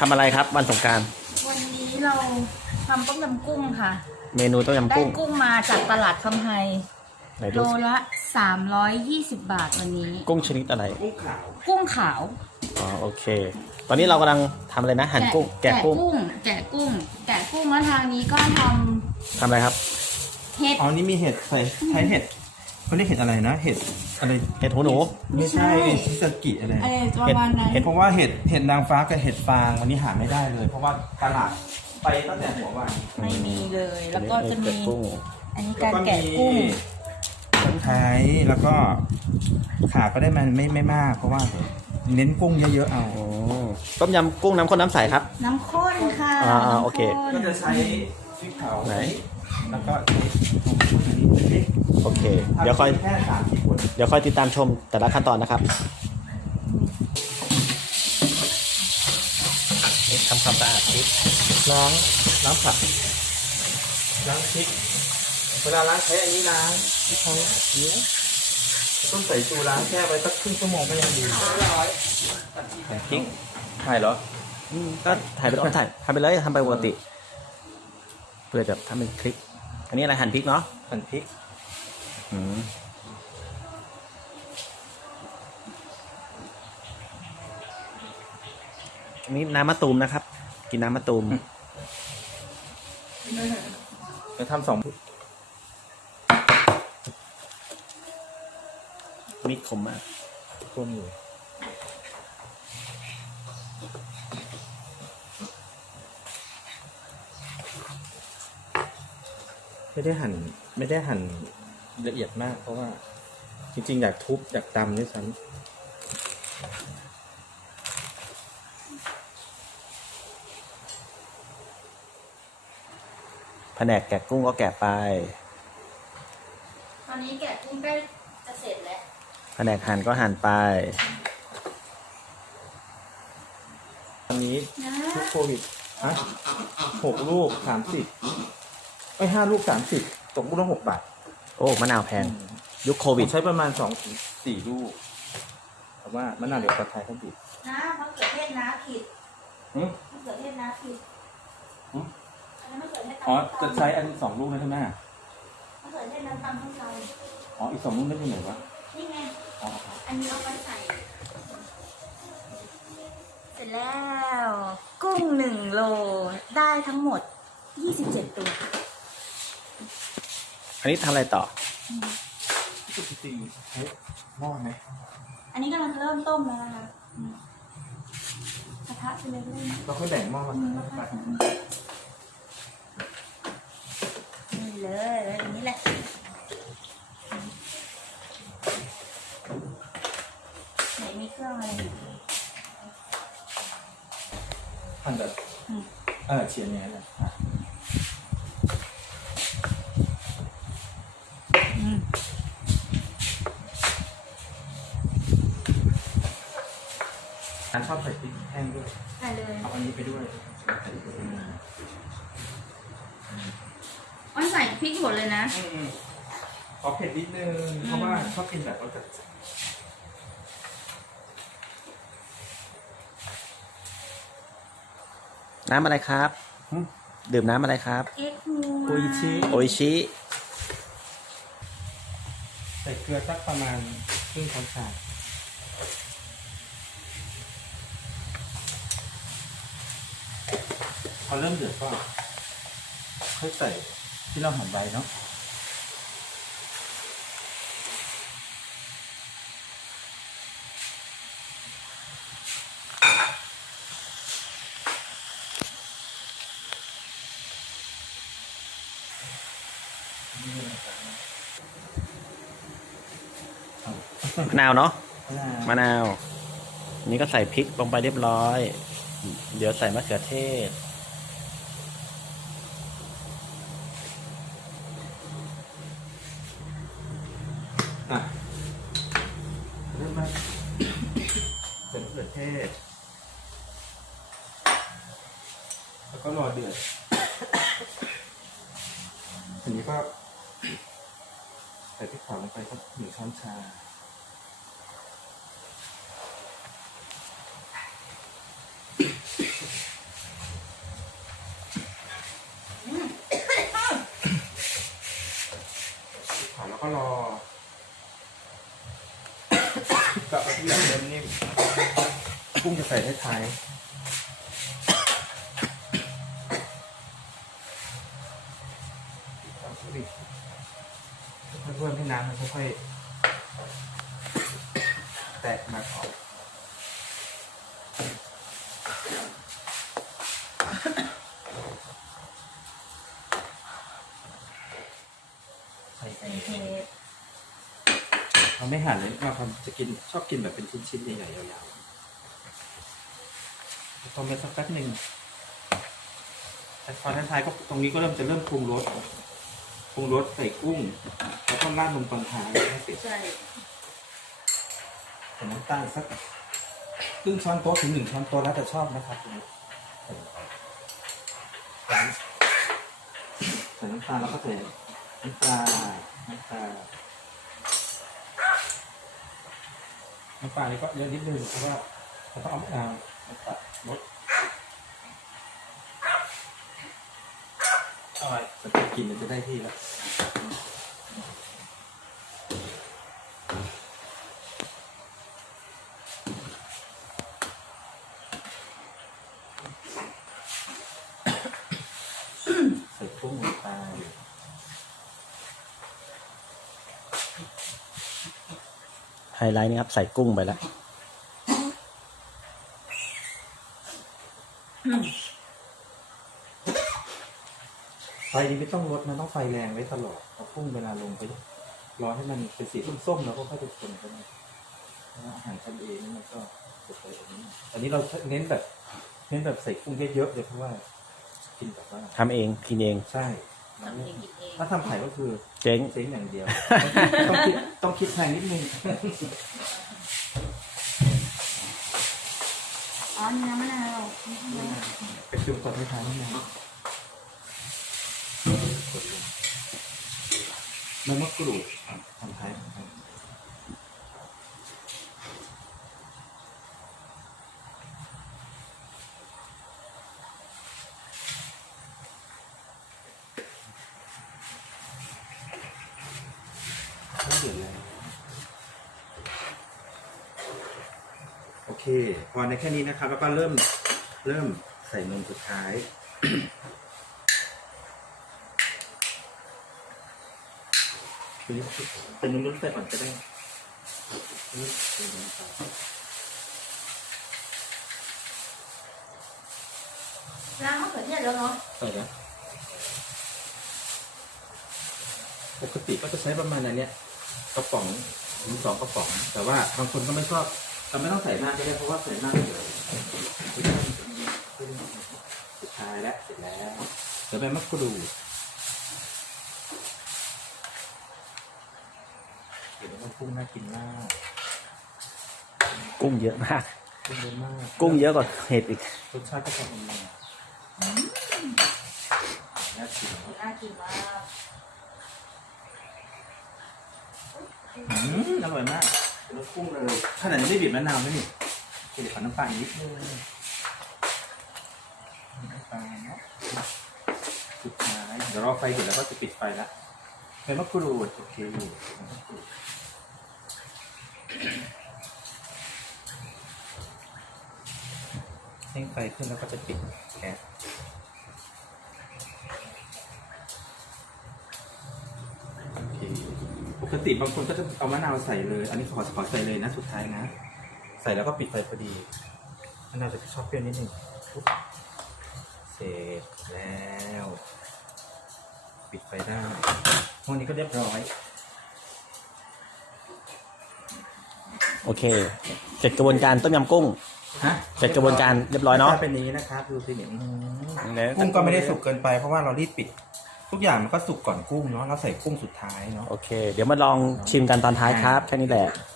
ทำอะไรครับวันสงกราร วันนี้เราทำต้มยำกุ้งค่ะ เมนูต้มยำได้กุ้งกุ้งมาจากตลาดคำไฮไหนโลดูสิละ 320 บาทวันนี้ กุ้งชนิดอะไรกุ้งขาวกุ้งขาวอ๋อโอเค ตอนนี้เรากำลังทำอะไรนะ หั่นกุ้ง แกะกุ้งแกะกุ้ง แกะกุ้งแล้วทางนี้ก็ททำอะไรครับำเห็ดอ๋อ นี่มีเห็ดใส่ใช้เห็ด เขาเรียกเห็ดอะไรนะ เห็ดอะไร เห็ดหูหนู ไม่ใช่ชิซากิอะไรเออประมาณนั้นเห็ด เพราะว่าเห็ดเห็ดนางฟ้ากับเห็ดฟางวันนี้หาไม่ได้เลย เพราะว่าตลาดไปตั้งแต่หัววันไม่มีเลย แล้วก็จะมีแกุ้งอันนี้การแกะกุ้งตะไคร้แล้วก็ขาก็ได้มันไม่ไม่มาก เพราะว่าเน้นกุ้งเยอะๆเอาอืมต้มยำกุ้งน้ำข้นน้ำใสครับ น้ำข้นค่ะอ่าอ่าโอเค น้ำข้นก็จะใช้พริกเผาไหน แล้วก็ใช้นมข้นอันนี้เป็นพริกโอเค เดี๋ยวคอย แค่สามสี่คนเดี๋ยวคอยติดตามชมแต่ละขั้นตอนนะครับนี่ทำความสะอาดพริกล้างล้างผักล้างพริก เวลาล้างใช้อันนี้ล้างที่เขาเนี้ยต้นใส่ชูล้างแช่ไว้สักครึ่งชั่วโมงก็ยังดีพริกถ่ายเหรออืมก็ถ่ายไปถ่ายทำไปเลยทำไปปกติ เพื่อจะทำเป็นคลิป อันนี้อะไรหั่นพริกเนาะหั่นพริกอืมอันนี้น้ำมะตูมนะครับ กินน้ำมะตูมจะทำสองมีดคมมากต้นอยู่ ไม่ได้หั่นไม่ได้หั่นละเอียดมาก เพราะว่า จริง ๆ อยากทุบอยากตำด้วยซ้แผนกแกะกุ้งก็แกะไป ตอนนี้แกะกุ้งใกล้จะเสร็จแล้ว แผนกหั่นก็หั่นไปำตอนนี้นะ ทุกโควิดฮะหกลูกสามสิบ ไอ้ยห้าลูกสามสิบตกลูกละหกบาทโอ้มะนาวแพงยุคโคผวิดมใช้ประมาณสองถึงสี่ลูกแต่ว่ามะนาวเดี๋ยวกระไทยเขาบิดนะมะเขือเทศนะผิดหืม มะเขือเทศนะผิดหืมอันนี้มะเขือเทศอ๋อตำส้จะมตำใช้อันสองลูกนะใช่ไหมมะเขือเทศน้ำตำข้าวซอยอ๋อ อีกสองลูกนั่นอยู่ไหนวะ นี่ไง อ๋ออันนี้เอาไปใส่ เสร็จแล้ว กุ้งหนึ่งโลได้ทั้งหมด 27 ตัว อันนี้ทำอะไรต่อปกติใช้หม้อไหมอันนี้กำลังเริ่มต้มแล้วนะคะอืมกระทะไปเลยก็ได้นะเราค่อยแบ่งหม้อมาอืมใส่แล้วไปก็นี่เลยแล้วอย่างนี้แหละไหนมีเครื่องอะไรอีกหั่นแบบอืมเออเฉียนอย่างนี้แหละอะ อันชอบใส่พริกแห้งด้วย ใส่เลยเอาอันนี้ไปด้วยอ้อนใส่พริกหมดเลยนะ อืมขอเผ็ดนิดนึง เพราะว่าชอบกินแบบรสจัดน้ำอะไรครับ หึดื่มน้ำอะไรครับ เอ็กซ์นัวโออิชิโออิชิใส่เกลือสักประมาณครึ่งช้อนชา พอเริ่มเดือดก็ค่อยใส่ที่เราหั่นใบเนาะมะนาวเนาะมะนาวนาวอันนี้ก็ใส่พริกลงไปเรียบร้อย เดี๋ยวใส่มะเขือเทศ เริ่มมาเป็นมะเขือเทศ แล้วก็รอเดือด อันนี้ก็ใส่พริกเผาลงไปครับหนึ่งช้อนชาแล้วก็รอ ก็ที่แบบเดิมนี่กุ้งจะใส่ท้ายเพื่อนให้น้ำมันค่อยๆแตกมาออก ไม่หั่นเลยเราจะกินชอบกินแบบเป็นชิ้นๆใหญ่ๆยาวๆพอเม็ดสักแป๊บหนึ่งแต่พอท้ายๆก็ตรงนี้ก็เริ่มจะเริ่มปรุงรสปรุงรสใส่กุ้ง แล้วก็ราดลงตอนท้ายให้เสร็จใส่ใส่น้ำตาลสักครึ่งช้อนโต๊ะถึงหนึ่งช้อนโต๊ะแล้วแต่ชอบนะครับใส่น้ำตาลแล้วก็ใส่น้ำปลาน้ำปลา น้ำปลานี่ก็เยอะนิดนึงเพราะว่าเราต้องเอามะนาวมาตัดรสอร่อยสักกินมันจะได้ที่แล้ว ใส่กุ้งลงไป ไฮไลท์นี่ครับใส่กุ้งไปแล้วไฟนี้ไม่ต้องลดนะต้องไฟแรงไว้ตลอดเอากุ้งเวลาลงไปรอให้มันเป็นสีส้มๆแล้วก็ค่อยไปคนกันเพราะว่าอาหารทำเองนี่มันก็สุดไปอันนี้อันนี้เราเน้นแบบ เน้นแบบใส่กุ้งเยอะๆเลยเพราะว่ากินแบบว่าทำเองกินเองใช่ ทำเองกินเองถ้าทำไข่ก็คือเจ๊งเจ๊งอย่างเดียว ต้องคิดต้องคิดแพงนิดนึงอ๋อนี่น้ำมะนาวไปจุ่มตอนท้ายๆนี่นะแล้วมะกรูดอะทำท้ายไม่เดือดแล้วโอ เค พอในแค่นี้นะครับ แล้วก็เริ่มเริ่มใส่นมสุดท้าย เป็นนมรุ่นใส่ก่อนก็ได้นี่เป็นนมก่อนล้างมะเขือเทศแล้วเนาะใส่แล้วปกติก็จะใช้ประมาณอันเนี้ยกระป๋องถึงสองกระป๋อง แต่ว่าบางคนก็ไม่ชอบ เราไม่ต้องใส่มากก็ได้เพราะว่าใส่มากเดี๋ยวสุดท้ายแล้วเสร็จแล้วเดี๋ยวใบมะกรูดเดี๋ยวมันกุ้งน่ากินมากกุ้งเยอะมาก กุ้งเยอะมากกุ้งเยอะกว่าเห็ดอีกรสชาติก็จะมันๆน่ากินน่ากินมากอืมอร่อยมาก รสกุ้งเลยขนาดนี้ไม่บีบมะนาวไม่นี่เดี๋ยวขอน้ำปลาอีกนิดนึงน้ำปลาเนาะสุดท้ายเดี๋ยวรอไฟเสร็จแล้วก็จะปิดไฟละเป็นมะกรูดโอเคอยู่เป็นมะกรูดเร่งไฟขึ้นแล้วก็จะปิดแก๊ส ปกติบางคนก็จะเอามะนาวใส่เลย อันนี้ขอขอใส่เลยนะสุดท้ายนะ ใส่แล้วก็ปิดไฟพอดีมะนาวจะชอบเปรี้ยวนิดนึงปุ๊บเสร็จแล้ว ปิดไฟได้วันนี้ก็เรียบร้อย โอเค เสร็จกระบวนการต้มยำกุ้ง ฮะเสร็จกระบวนการเรียบร้อยเนาะหตเป็นนี้นะครับ ดูสิเนี่ยกุ้งก็ไม่ได้สุกเกินไปเพราะว่าเรารีบปิด ทุกอย่างมันก็สุกก่อนกุ้งเนาะเราใส่กุ้งสุดท้ายเนาะ โอเค เดี๋ยวมาลองชิมกันตอนท้ายครับ แค่นี้แหละ